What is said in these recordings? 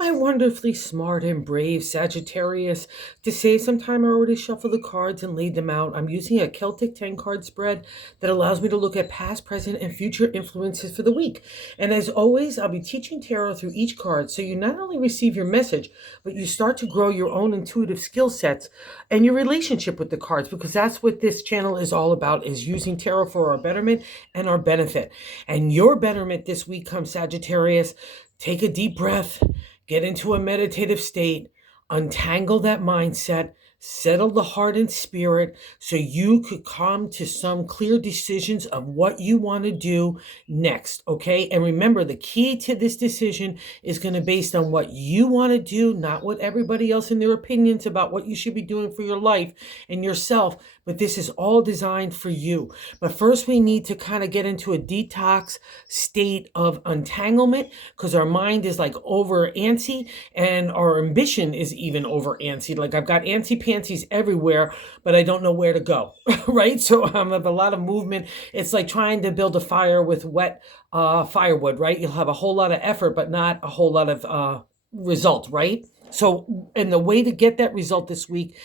My wonderfully smart and brave Sagittarius. To save some time, I already shuffled the cards and laid them out. I'm using a Celtic 10 card spread that allows me to look at past, present, and future influences for the week. And as always, I'll be teaching tarot through each card so you not only receive your message, but you start to grow your own intuitive skill sets and your relationship with the cards, because that's what this channel is all about, is using tarot for our betterment and our benefit. And your betterment this week comes, Sagittarius. Take a deep breath. Get into a meditative state, untangle that mindset, settle the heart and spirit so you could come to some clear decisions of what you want to do next, okay? And remember, the key to this decision is going to be based on what you want to do, not what everybody else in their opinions about what you should be doing for your life and yourself, but this is all designed for you. But first we need to kind of get into a detox state of untanglement, because our mind is like over antsy and our ambition is even over antsy. Like I've got antsy pantsies everywhere, but I don't know where to go, right? So I have a lot of movement. It's like trying to build a fire with wet firewood, right? You'll have a whole lot of effort, but not a whole lot of result, right? So, and the way to get that result this week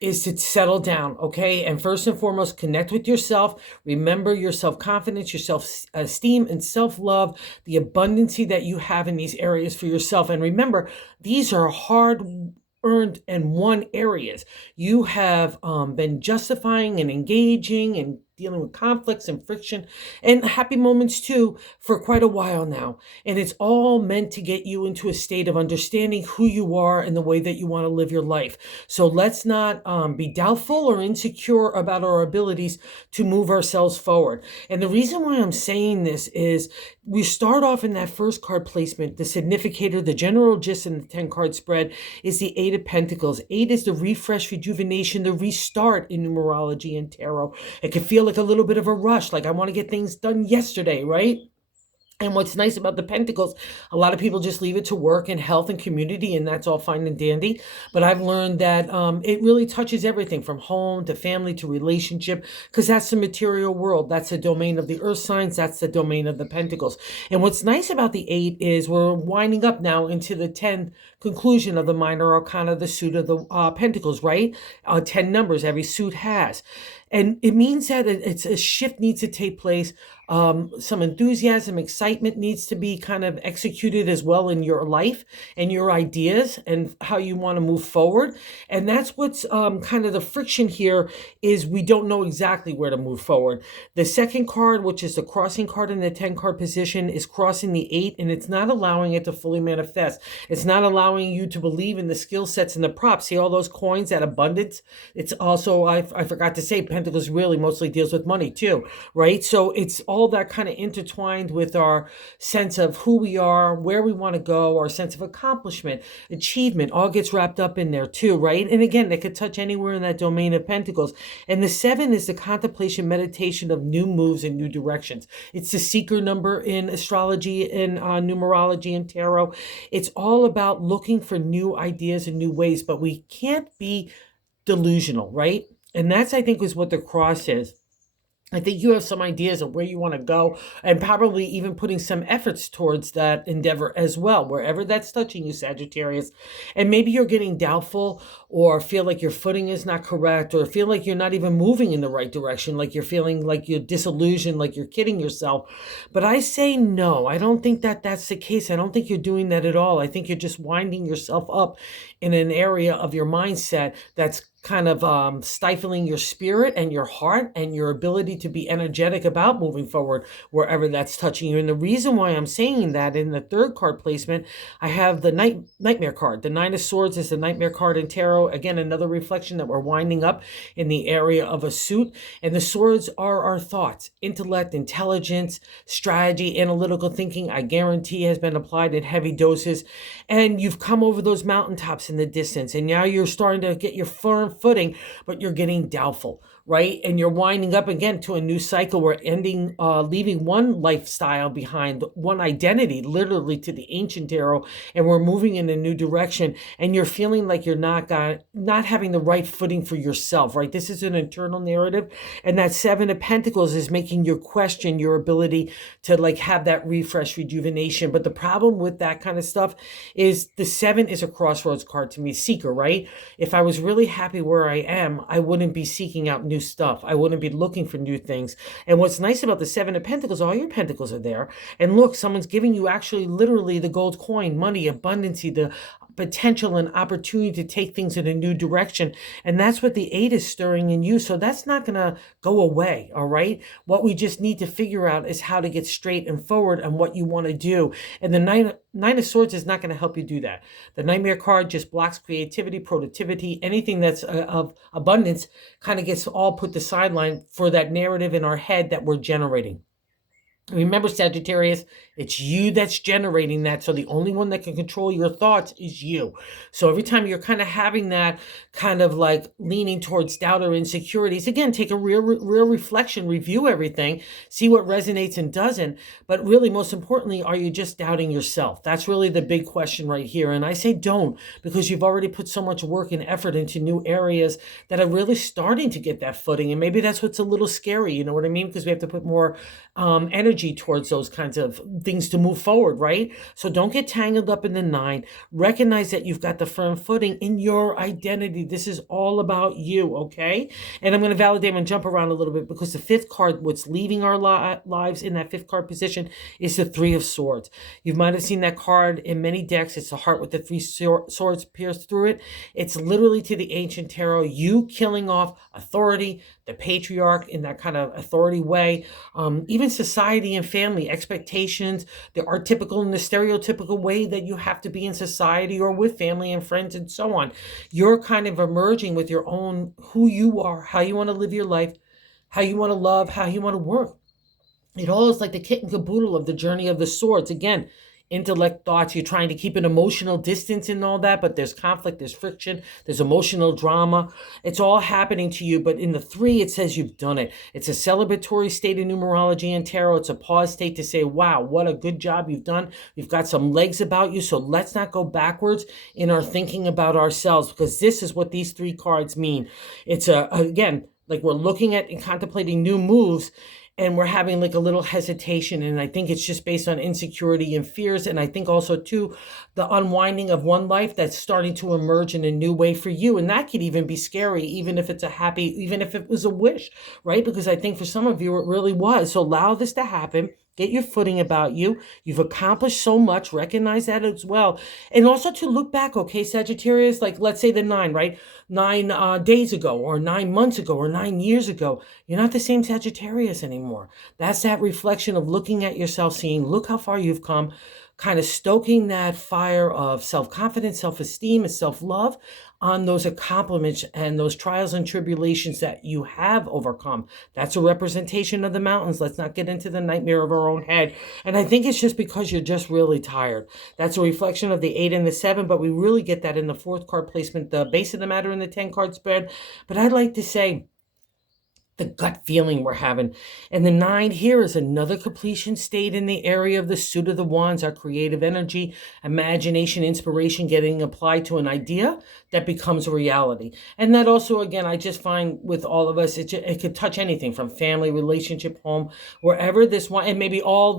is to settle down, okay? And first and foremost, connect with yourself. Remember your self-confidence, your self-esteem, and self-love, the abundancy that you have in these areas for yourself. And remember, these are hard-earned and won areas. You have been justifying and engaging and dealing with conflicts and friction and happy moments too for quite a while now. And it's all meant to get you into a state of understanding who you are and the way that you want to live your life. So let's not be doubtful or insecure about our abilities to move ourselves forward. And the reason why I'm saying this is we start off in that first card placement, the significator, the general gist in the 10 card spread is the 8 of Pentacles. 8 is the refresh, rejuvenation, the restart in numerology and tarot. It can feel like a little bit of a rush, like I want to get things done yesterday, right? And what's nice about the Pentacles, a lot of people just leave it to work and health and community, and that's all fine and dandy. But I've learned that it really touches everything from home to family to relationship, because that's the material world. That's the domain of the earth signs. That's the domain of the Pentacles. And what's nice about the 8 is we're winding up now into the 10th conclusion of the minor arcana, the suit of the Pentacles, right? 10 numbers every suit has. And it means that it's a shift needs to take place. Some enthusiasm, excitement needs to be kind of executed as well in your life and your ideas and how you want to move forward. And that's what's kind of the friction here is we don't know exactly where to move forward. The second card, which is the crossing card in the 10 card position, is crossing the 8, and it's not allowing it to fully manifest. It's not allowing you to believe in the skill sets and the props. See all those coins, that abundance? It's also, I forgot to say, Pentacles really mostly deals with money too, right? So it's all that kind of intertwined with our sense of who we are, where we want to go, our sense of accomplishment, achievement, all gets wrapped up in there too, right? And again, they could touch anywhere in that domain of Pentacles. And the 7 is the contemplation, meditation of new moves and new directions. It's the seeker number in astrology and numerology and tarot. It's all about looking for new ideas and new ways, but we can't be delusional, right? And that's, I think, is what the cross is. I think you have some ideas of where you want to go and probably even putting some efforts towards that endeavor as well, wherever that's touching you, Sagittarius. And maybe you're getting doubtful or feel like your footing is not correct or feel like you're not even moving in the right direction, like you're feeling like you're disillusioned, like you're kidding yourself. But I say no, I don't think that that's the case. I don't think you're doing that at all. I think you're just winding yourself up in an area of your mindset that's kind of stifling your spirit and your heart and your ability to be energetic about moving forward wherever that's touching you. And the reason why I'm saying that in the third card placement, I have the nightmare card. The 9 of Swords is the nightmare card in tarot. Again, another reflection that we're winding up in the area of a suit. And the swords are our thoughts, intellect, intelligence, strategy, analytical thinking. I guarantee has been applied in heavy doses. And you've come over those mountaintops in the distance. And now you're starting to get your firm footing, but you're getting doubtful, right? And you're winding up again to a new cycle. We're leaving one lifestyle behind, one identity, literally to the ancient tarot, and we're moving in a new direction. And you're feeling like you're not having the right footing for yourself, right? This is an internal narrative, and that Seven of Pentacles is making you question your ability to like have that refresh, rejuvenation. But the problem with that kind of stuff is the Seven is a crossroads card to me, seeker, right? If I was really happy where I am, I wouldn't be seeking out new stuff. I wouldn't be looking for new things. And what's nice about the Seven of Pentacles, all your pentacles are there. And look, someone's giving you actually literally the gold coin, money, abundancy, the potential and opportunity to take things in a new direction. And that's what the Eight is stirring in you. So that's not going to go away. All right. What we just need to figure out is how to get straight and forward and what you want to do. And the Nine of Swords is not going to help you do that. The Nightmare card just blocks creativity, productivity, anything that's of abundance kind of gets all put to sideline for that narrative in our head that we're generating. Remember, Sagittarius, it's you that's generating that. So the only one that can control your thoughts is you. So every time you're kind of having that kind of like leaning towards doubt or insecurities, again, take a real reflection, review everything, see what resonates and doesn't. But really, most importantly, are you just doubting yourself? That's really the big question right here. And I say don't, because you've already put so much work and effort into new areas that are really starting to get that footing. And maybe that's what's a little scary, you know what I mean? Because we have to put more energy towards those kinds of things to move forward, right? So don't get tangled up in the Nine. Recognize that you've got the firm footing in your identity. This is all about you, okay? And I'm going to validate and jump around a little bit, because the fifth card, what's leaving our lives in that fifth card position, is the Three of Swords. You might have seen that card in many decks. It's the heart with the three swords pierced through it. It's literally, to the ancient tarot, you killing off authority, the patriarch in that kind of authority way, even society and family expectations, the archetypical and the stereotypical way that you have to be in society or with family and friends and so on. You're kind of emerging with your own, who you are, how you want to live your life, how you want to love, how you want to work. It all is like the kit and caboodle of the journey of the swords. Again, intellect, thoughts, you're trying to keep an emotional distance and all that, but there's conflict, there's friction, there's emotional drama. It's all happening to you, but in the Three, it says you've done it. It's a celebratory state of numerology and tarot. It's a pause state to say, wow, what a good job you've done. You've got some legs about you, so let's not go backwards in our thinking about ourselves, because this is what these three cards mean. It's again, like we're looking at and contemplating new moves, and we're having like a little hesitation. And I think it's just based on insecurity and fears. And I think also too, the unwinding of one life that's starting to emerge in a new way for you. And that could even be scary, even if it's a happy, even if it was a wish, right? Because I think for some of you, it really was. So allow this to happen. Get your footing about you. You've accomplished so much. Recognize that as well. And also to look back, okay, Sagittarius, like let's say the Nine, right? 9 days ago, or 9 months ago, or 9 years ago. You're not the same Sagittarius anymore. That's that reflection of looking at yourself, seeing, look how far you've come, kind of stoking that fire of self-confidence, self-esteem, and self-love on those accomplishments and those trials and tribulations that you have overcome. That's a representation of the mountains. Let's not get into the nightmare of our own head. And I think it's just because you're just really tired. That's a reflection of the 8 and the 7, but we really get that in the fourth card placement, the base of the matter in the 10 card spread. But I'd like to say, the gut feeling we're having. And the 9 here is another completion state in the area of the suit of the wands, our creative energy, imagination, inspiration getting applied to an idea that becomes a reality. And that also, again, I just find with all of us, it could touch anything from family, relationship, home, wherever this one, and maybe all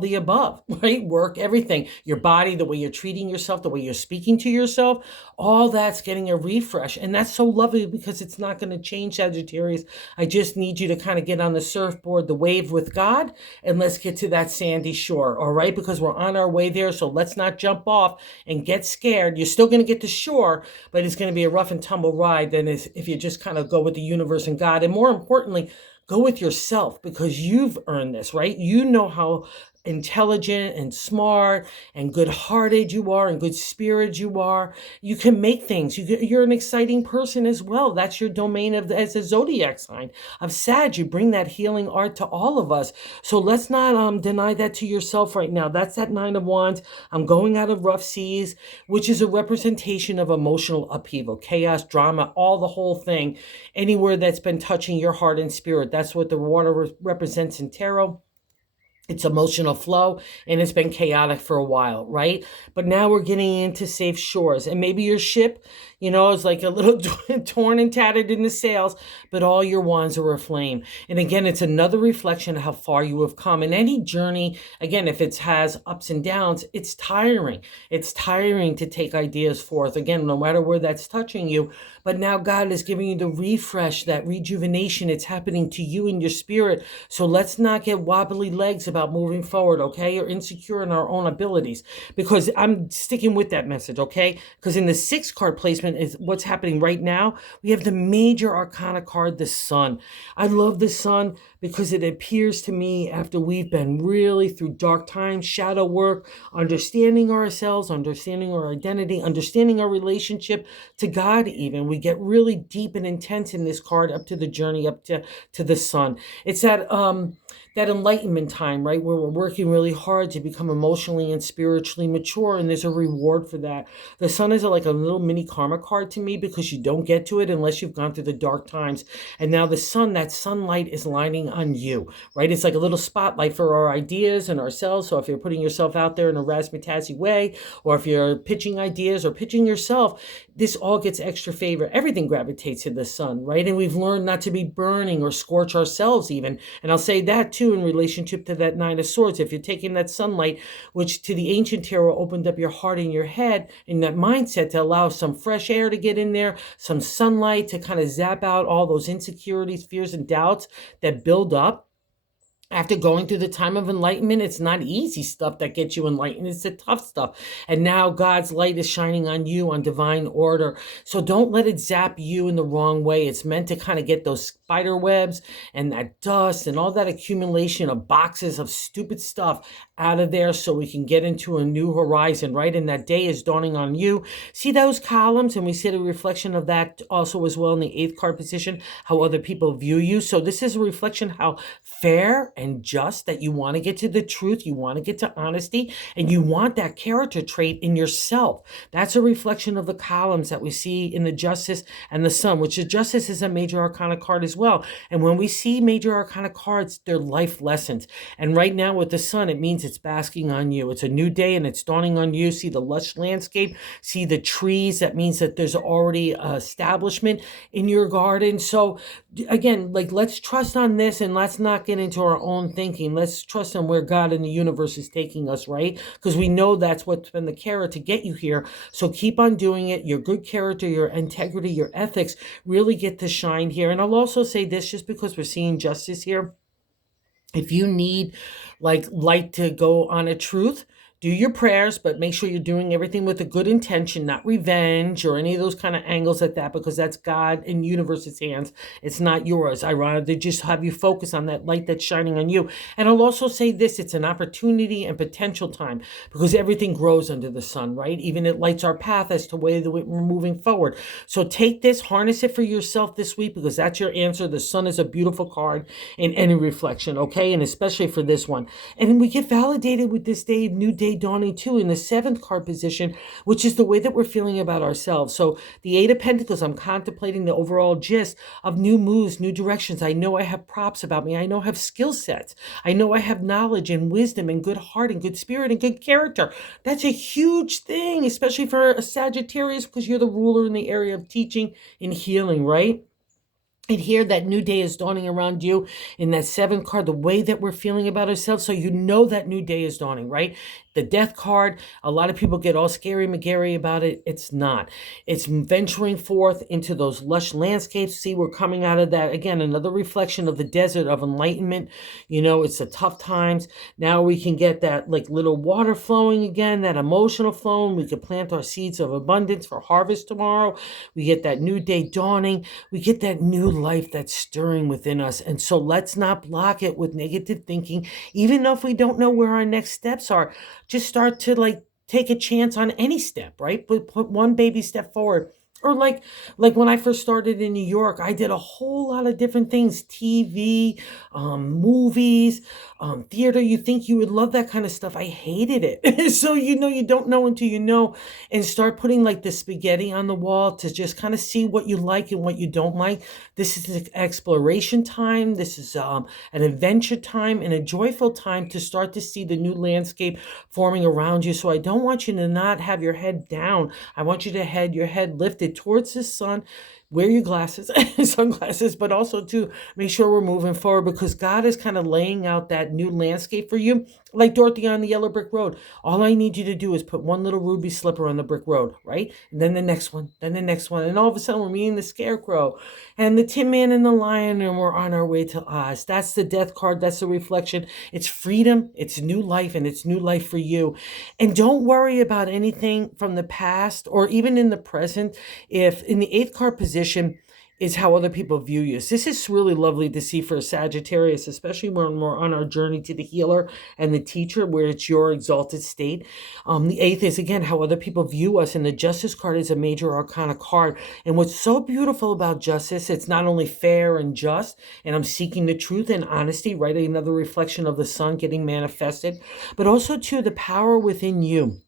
the above, right? Work, everything, your body, the way you're treating yourself, the way you're speaking to yourself, all that's getting a refresh. And that's so lovely, because it's not going to change, Sagittarius. I just need you to kind of get on the surfboard, the wave with God, and let's get to that sandy shore, all right? Because we're on our way there, so let's not jump off and get scared. You're still going to get to shore, but it's going to be a rough and tumble ride than if you just kind of go with the universe and God. And more importantly, go with yourself, because you've earned this, right? You know how intelligent and smart and good-hearted you are and good spirit you are. You can make things. You're an exciting person as well. That's your domain as a zodiac sign of Sag. You bring that healing art to all of us. So let's not deny that to yourself right now. That's that Nine of Wands. I'm going out of rough seas, which is a representation of emotional upheaval, chaos, drama, all the whole thing. Anywhere that's been touching your heart and spirit. That's what the water represents in tarot. It's emotional flow, and it's been chaotic for a while, right? But now we're getting into safe shores, and maybe your ship, is like a little torn and tattered in the sails, but all your wands are aflame. And again, it's another reflection of how far you have come. And any journey, again, if it has ups and downs, it's tiring. It's tiring to take ideas forth, again, no matter where that's touching you. But now God is giving you the refresh, that rejuvenation. It's happening to you in your spirit. So let's not get wobbly legs about moving forward, okay? Or insecure in our own abilities. Because I'm sticking with that message, okay? Because in the 6th card placement is what's happening right now. We have the major arcana card, the Sun. I love the Sun because it appears to me after we've been really through dark times, shadow work, understanding ourselves, understanding our identity, understanding our relationship to God even. We get really deep and intense in this card up to the journey up to the Sun. It's that enlightenment time, right, where we're working really hard to become emotionally and spiritually mature, and there's a reward for that. The Sun is like a little mini karma card to me because you don't get to it unless you've gone through the dark times. And now the Sun, that sunlight is lining on you, right? It's like a little spotlight for our ideas and ourselves. So if you're putting yourself out there in a razzmatazzy way, or if you're pitching ideas or pitching yourself, this all gets extra favor. Everything gravitates to the Sun, right? And we've learned not to be burning or scorch ourselves even. And I'll say that too in relationship to that Nine of Swords. If you're taking that sunlight, which to the ancient tarot opened up your heart and your head in that mindset to allow some fresh air to get in there, some sunlight to kind of zap out all those insecurities, fears, and doubts that build up. After going through the time of enlightenment, it's not easy stuff that gets you enlightened. It's the tough stuff. And now God's light is shining on you on divine order. So don't let it zap you in the wrong way. It's meant to kind of get those spider webs and that dust and all that accumulation of boxes of stupid stuff out of there so we can get into a new horizon, right? And that day is dawning on you. See those columns? And we see the reflection of that also as well in the 8th card position, how other people view you. So this is a reflection how fair and just, that you want to get to the truth, you want to get to honesty, and you want that character trait in yourself. That's a reflection of the columns that we see in the Justice and the Sun, which the Justice is a major arcana card as well. And when we see major arcana cards, they're life lessons. And right now with the Sun, it means it's basking on you. It's a new day and it's dawning on you. See the lush landscape, see the trees. That means that there's already establishment in your garden. So again, like, let's trust on this and let's not get into our own thinking. Let's trust on where God and the universe is taking us, right? Because we know that's what's been the carrot to get you here. So keep on doing it. Your good character, your integrity, your ethics really get to shine here. And I'll also say this, just because we're seeing justice here, if you need like light to go on a truth, do your prayers, but make sure you're doing everything with a good intention, not revenge or any of those kind of angles at that, because that's God and universe's hands. It's not yours. I rather just have you focus on that light that's shining on you. And I'll also say this, it's an opportunity and potential time because everything grows under the sun, right? Even it lights our path as to the way that we're moving forward. So take this, harness it for yourself this week because that's your answer. The sun is a beautiful card in any reflection, okay? And especially for this one. And we get validated with this day, new day dawning too in the 7th card position, which is the way that we're feeling about ourselves. So the 8 of Pentacles, I'm contemplating the overall gist of new moves, new directions. I know I have props about me. I know I have skill sets. I know I have knowledge and wisdom and good heart and good spirit and good character. That's a huge thing, especially for a Sagittarius, because you're the ruler in the area of teaching and healing, right? And here that new day is dawning around you in that 7th card, the way that we're feeling about ourselves. So you know that new day is dawning, right? The Death card, a lot of people get all scary McGarry about it. It's not. It's venturing forth into those lush landscapes. See, we're coming out of that. Again, another reflection of the desert of enlightenment. You know, it's the tough times. Now we can get that like little water flowing again, that emotional flowing. We could plant our seeds of abundance for harvest tomorrow. We get that new day dawning. We get that new life that's stirring within us. And so let's not block it with negative thinking, even if we don't know where our next steps are. Just start to like take a chance on any step, right? But put one baby step forward. Or like when I first started in New York, I did a whole lot of different things: TV, movies, theater. You think you would love that kind of stuff. I hated it. So you don't know until you know, and start putting like the spaghetti on the wall to just kind of see what you like and what you don't like. This is an exploration time. This is an adventure time and a joyful time to start to see the new landscape forming around you. So I don't want you to not have your head down. I want you to have your head lifted towards the sun. Wear your glasses, sunglasses, but also to make sure we're moving forward, because God is kind of laying out that new landscape for you. Like Dorothy on the yellow brick road. All I need you to do is put one little ruby slipper on the brick road, right? And then the next one, then the next one. And all of a sudden we're meeting the Scarecrow and the Tin Man and the Lion, and we're on our way to Oz. That's the death card. That's the reflection. It's freedom. It's new life, and it's new life for you. And don't worry about anything from the past or even in the present. If in the 8th card position is how other people view you. So this is really lovely to see for a Sagittarius, especially when we're on our journey to the healer and the teacher, where it's your exalted state. The 8th is, again, how other people view us, and the Justice card is a major arcana card. And what's so beautiful about justice, it's not only fair and just, and I'm seeking the truth and honesty, right? Another reflection of the sun getting manifested, but also, too, the power within you.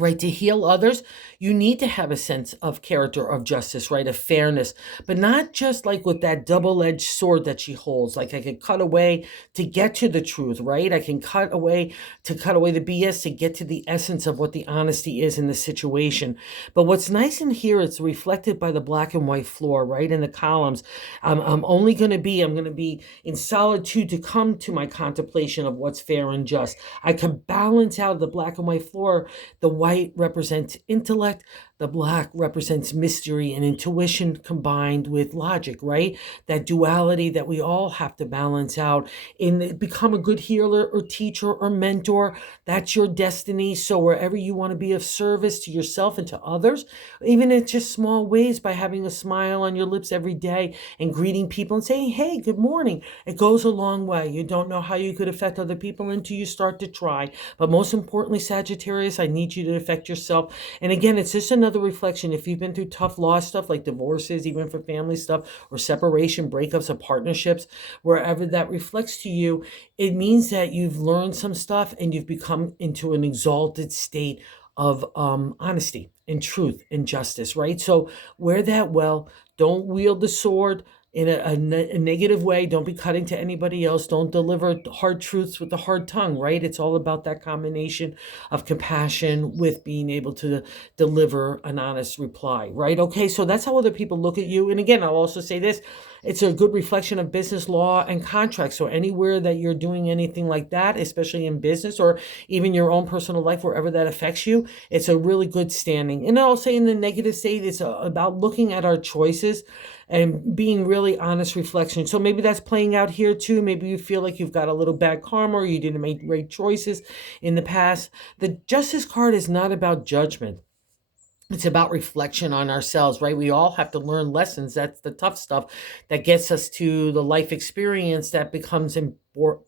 Right, to heal others, you need to have a sense of character, of justice, right, of fairness, but not just like with that double-edged sword that she holds. Like I can cut away to get to the truth, right? I can cut away the BS to get to the essence of what the honesty is in the situation. But what's nice in here, it's reflected by the black and white floor, right, in the columns. I'm going to be in solitude to come to my contemplation of what's fair and just. I can balance out the black and white floor. The white represents intellect, the black represents mystery and intuition combined with logic, right? That duality that we all have to balance out. And become a good healer or teacher or mentor. That's your destiny. So wherever you want to be of service to yourself and to others, even in just small ways, by having a smile on your lips every day and greeting people and saying, hey, good morning, it goes a long way. You don't know how you could affect other people until you start to try. But most importantly, Sagittarius, I need you to affect yourself. And again, it's just another reflection. If you've been through tough loss stuff like divorces, even for family stuff, or separation, breakups of partnerships, wherever that reflects to you, it means that you've learned some stuff and you've become into an exalted state of honesty and truth and justice, right? So wear that well. Don't wield the sword in a negative way. Don't be cutting to anybody else. Don't deliver hard truths with the hard tongue, right? It's all about that combination of compassion with being able to deliver an honest reply, right? Okay, so that's how other people look at you. And again, I'll also say this, it's a good reflection of business law and contracts. So anywhere that you're doing anything like that, especially in business or even your own personal life, wherever that affects you, it's a really good standing. And I'll say in the negative state, it's about looking at our choices and being really honest reflection. So maybe that's playing out here too. Maybe you feel like you've got a little bad karma or you didn't make great choices in the past. The Justice card is not about judgment. It's about reflection on ourselves, right? We all have to learn lessons. That's the tough stuff that gets us to the life experience that becomes and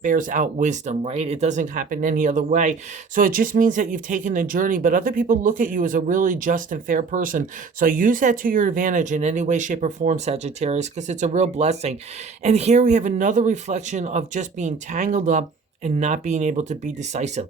bears out wisdom, right? It doesn't happen any other way. So it just means that you've taken the journey, but other people look at you as a really just and fair person. So use that to your advantage in any way, shape, or form, Sagittarius, because it's a real blessing. And here we have another reflection of just being tangled up and not being able to be decisive.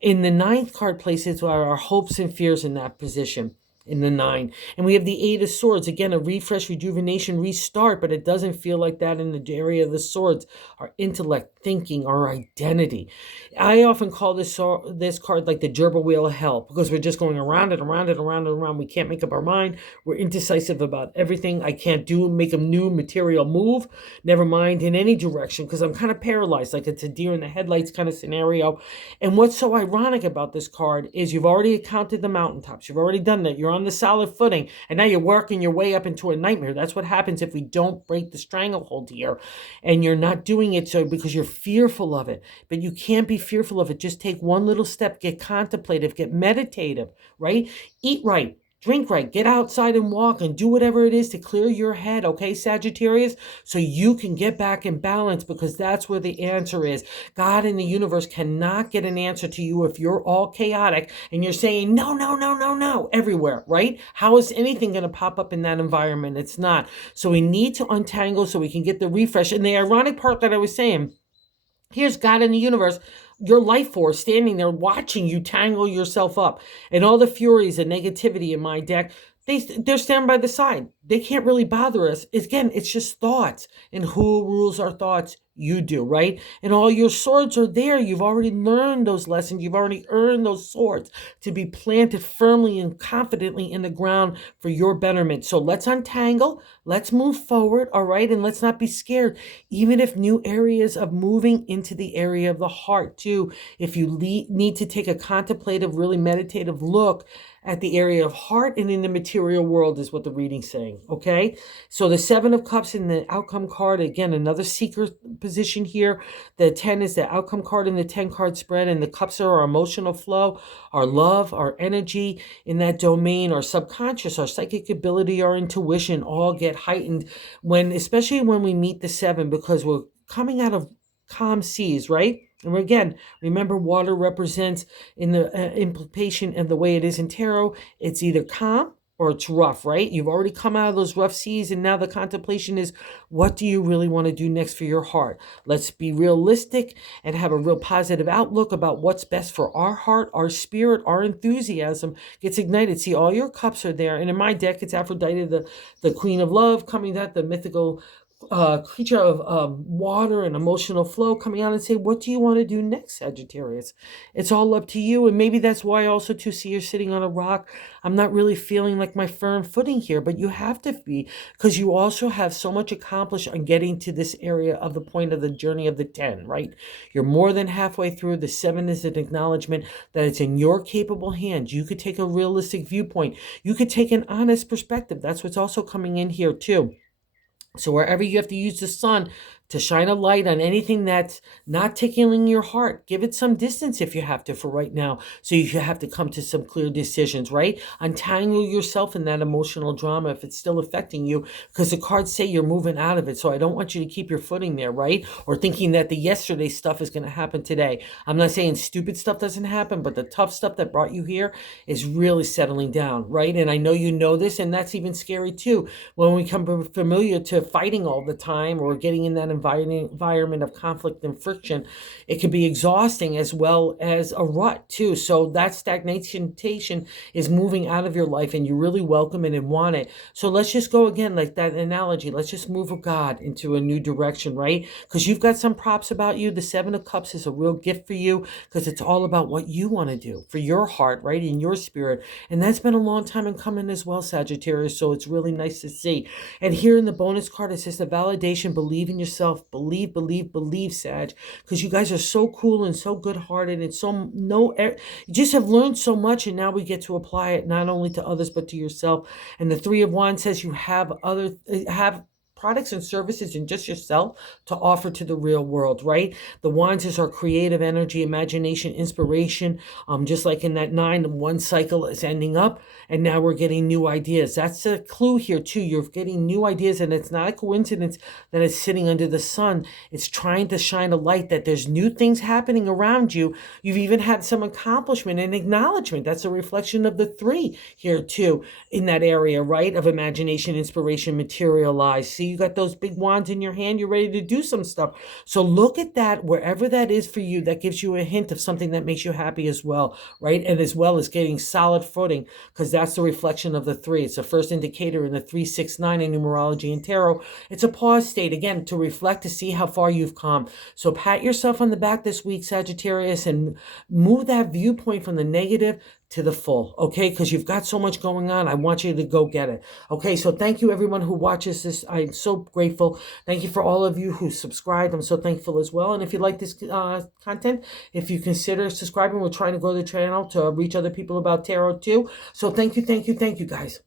In the 9th card places are our hopes and fears in that position. In the 9. And we have the 8 of Swords. Again, a refresh, rejuvenation, restart, but it doesn't feel like that in the area of the Swords. Our intellect, thinking, our identity. I often call this card like the gerbil wheel of hell, because we're just going around and around and around and around. We can't make up our mind. We're indecisive about everything. I can't make a new material move, never mind in any direction, because I'm kind of paralyzed, like it's a deer in the headlights kind of scenario. And what's so ironic about this card is you've already counted the mountaintops. You've already done that. You're on the solid footing, and now you're working your way up into a nightmare. That's what happens if we don't break the stranglehold here, and you're not doing it so because you're fearful of it. But you can't be fearful of it. Just take one little step, get contemplative, get meditative, right? Eat right, drink right, get outside and walk and do whatever it is to clear your head, okay, Sagittarius, so you can get back in balance, because that's where the answer is. God in the universe cannot get an answer to you if you're all chaotic and you're saying no, no, no, no, no everywhere, right? How is anything going to pop up in that environment? It's not. So we need to untangle so we can get the refresh. And the ironic part that I was saying, here's God in the universe, your life force standing there watching you tangle yourself up. And all the furies and negativity in my deck, they're standing by the side. They can't really bother us. Again, it's just thoughts. And who rules our thoughts? You do, right? And all your swords are there. You've already learned those lessons. You've already earned those swords to be planted firmly and confidently in the ground for your betterment. So let's untangle. Let's move forward, all right? And let's not be scared, even if new areas of moving into the area of the heart, too. If you need to take a contemplative, really meditative look at the area of heart and in the material world is what the reading's saying, okay? So the 7 of Cups in the outcome card, again, another seeker position here. The 10 is the outcome card in the 10 card spread, and the cups are our emotional flow, our love, our energy in that domain, our subconscious, our psychic ability, our intuition all get heightened especially when we meet the 7, because we're coming out of calm seas, right? And again, remember, water represents, in the implication of the way it is in tarot, it's either calm or it's rough, right? You've already come out of those rough seas, and now the contemplation is, what do you really want to do next for your heart? Let's be realistic and have a real positive outlook about what's best for our heart, our spirit, our enthusiasm gets ignited. See, all your cups are there. And in my deck, it's Aphrodite, the Queen of Love, coming out, the mythical creature of water and emotional flow, coming out and say, what do you want to do next, Sagittarius? It's all up to you. And maybe that's why also to see you're sitting on a rock. I'm not really feeling like my firm footing here, but you have to be, because you also have so much accomplished on getting to this area of the point of the journey of the 10, right? You're more than halfway through. The 7 is an acknowledgement that it's in your capable hands. You could take a realistic viewpoint. You could take an honest perspective. That's what's also coming in here too. So wherever you have to use the sun to shine a light on anything that's not tickling your heart, give it some distance if you have to for right now. So you have to come to some clear decisions, right? Untangle yourself in that emotional drama if it's still affecting you, because the cards say you're moving out of it. So I don't want you to keep your footing there, right? Or thinking that the yesterday stuff is going to happen today. I'm not saying stupid stuff doesn't happen, but the tough stuff that brought you here is really settling down, right? And I know you know this, and that's even scary too. When we become familiar to fighting all the time or getting in that environment of conflict and friction, it can be exhausting as well as a rut too. So that stagnation is moving out of your life, and you really welcome it and want it. So let's just go again, like that analogy. Let's just move with God into a new direction, right? Because you've got some props about you. The 7 of Cups is a real gift for you, because it's all about what you want to do for your heart, right? In your spirit. And that's been a long time in coming as well, Sagittarius. So it's really nice to see. And here in the bonus card, it says the validation, believe in yourself. Believe, Sag, because you guys are so cool and so good-hearted and you just have learned so much, and now we get to apply it not only to others but to yourself. And the 3 of Wands says you have products and services in just yourself to offer to the real world, right? The Wands is our creative energy, imagination, inspiration. Just like in that 9, one cycle is ending up, and now we're getting new ideas. That's a clue here too. You're getting new ideas, and it's not a coincidence that it's sitting under the sun. It's trying to shine a light that there's new things happening around you. You've even had some accomplishment and acknowledgement. That's a reflection of the 3 here too, in that area, right? Of imagination, inspiration, materialize. See, you got those big wands in your hand. You're ready to do some stuff. So look at that, wherever that is for you. That gives you a hint of something that makes you happy as well, right? And as well as getting solid footing, because that's the reflection of the 3. It's the first indicator in the 3, 6, 9 in numerology and tarot. It's a pause state, again, to reflect, to see how far you've come. So pat yourself on the back this week, Sagittarius, and move that viewpoint from the negative to the full, okay? Because you've got so much going on. I want you to go get it, okay? So thank you, everyone who watches this. I'm so grateful. Thank you for all of you who subscribed. I'm so thankful as well. And if you like this content, if you consider subscribing, we're trying to grow the channel to reach other people about tarot too. So thank you, guys.